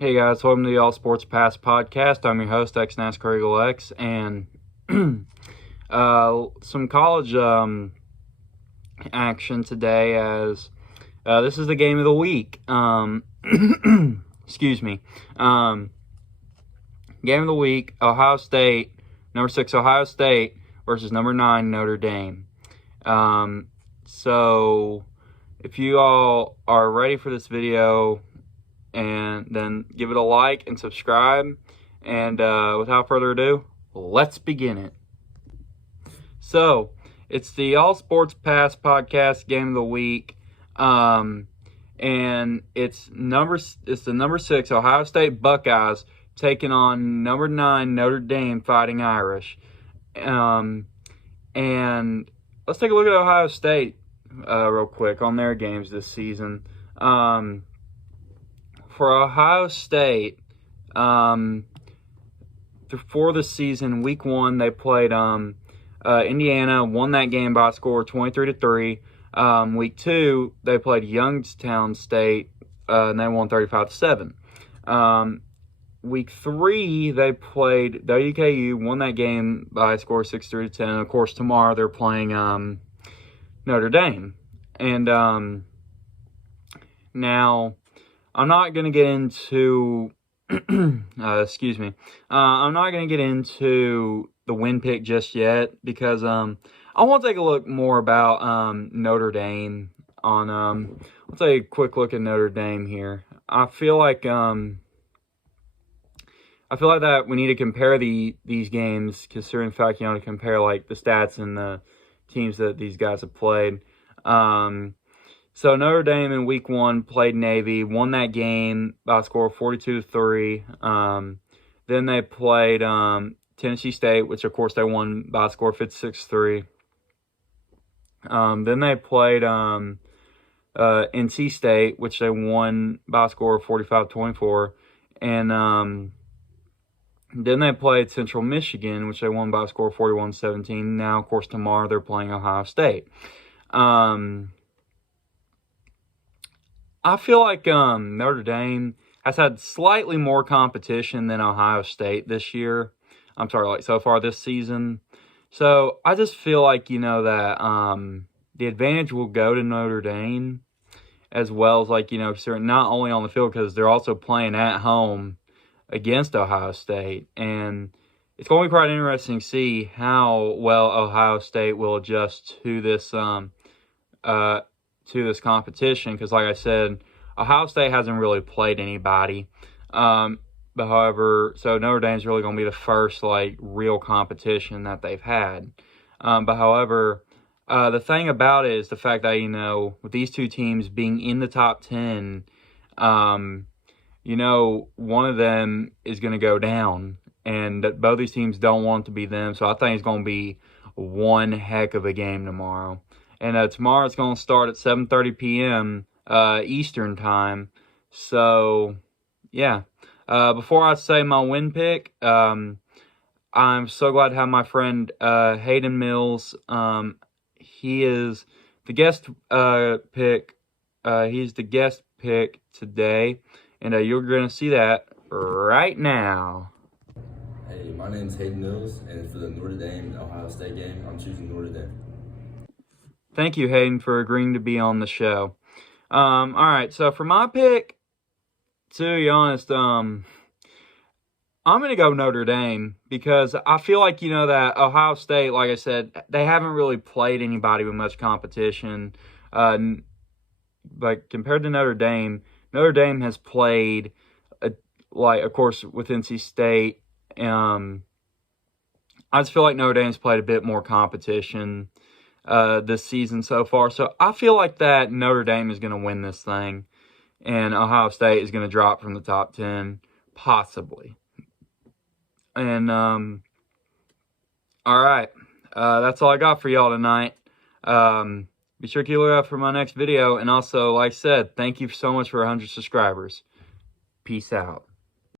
Hey guys, welcome to the All Sports Pass podcast. I'm your host, ex-NASCAR Eagle X, and some college action today as this is the game of the week. Excuse me. Game of the week, Ohio State, number 6 Ohio State versus number 9 Notre Dame. So if you all are ready for this video, and then give it a like and subscribe. And without further ado, let's begin it. So it's the All Sports Pass podcast game of the week, and it's the number 6 Ohio State Buckeyes taking on number 9 Notre Dame Fighting Irish. And let's take a look at Ohio State real quick on their games this season. For Ohio State, for the season, week 1, they played Indiana, won that game by a score of 23-3. Week 2, they played Youngstown State, and they won 35-7. Week 3, they played WKU, won that game by a score of 63-10. And of course, tomorrow they're playing Notre Dame. And now, I'm not going to get into, I'm not going to get into the win pick just yet because I want to take a look more about Notre Dame I'll take a quick look at Notre Dame here. I feel like that we need to compare these games, considering the fact, to compare like the stats and the teams that these guys have played. So Notre Dame in week 1 played Navy, won that game by a score of 42-3. Then they played Tennessee State, which of course they won by a score of 56-3. Then they played NC State, which they won by a score of 45-24. And then they played Central Michigan, which they won by a score of 41-17. Now, of course, tomorrow they're playing Ohio State. I feel like Notre Dame has had slightly more competition than Ohio State this year. So far this season. So I just feel like, that the advantage will go to Notre Dame, as well as, not only on the field, because they're also playing at home against Ohio State. And it's going to be quite interesting to see how well Ohio State will adjust to this competition, because like I said, Ohio State hasn't really played anybody. But however, so Notre Dame's really going to be the first real competition that they've had. But however, the thing about it is the fact that, with these two teams being in the top 10, one of them is going to go down, and both these teams don't want it to be them. So I think it's going to be one heck of a game tomorrow. And tomorrow it's going to start at 7:30 p.m. Eastern time. So, yeah. Before I say my win pick, I'm so glad to have my friend Hayden Mills. He is the guest pick. He's the guest pick today. And you're going to see that right now. Hey, my name's Hayden Mills, and for the Notre Dame Ohio State game, I'm choosing Notre Dame. Thank you, Hayden, for agreeing to be on the show. All right, so for my pick, to be honest, I'm going to go Notre Dame because I feel like, that Ohio State, like I said, they haven't really played anybody with much competition. But compared to Notre Dame has played, of course, with NC State. I just feel like Notre Dame's played a bit more competition this season so far. So I feel like that Notre Dame is going to win this thing, and Ohio State is going to drop from the top 10, possibly. And, all right, that's all I got for y'all tonight. Be sure to look out for my next video, and also, like I said, thank you so much for 100 subscribers. Peace out.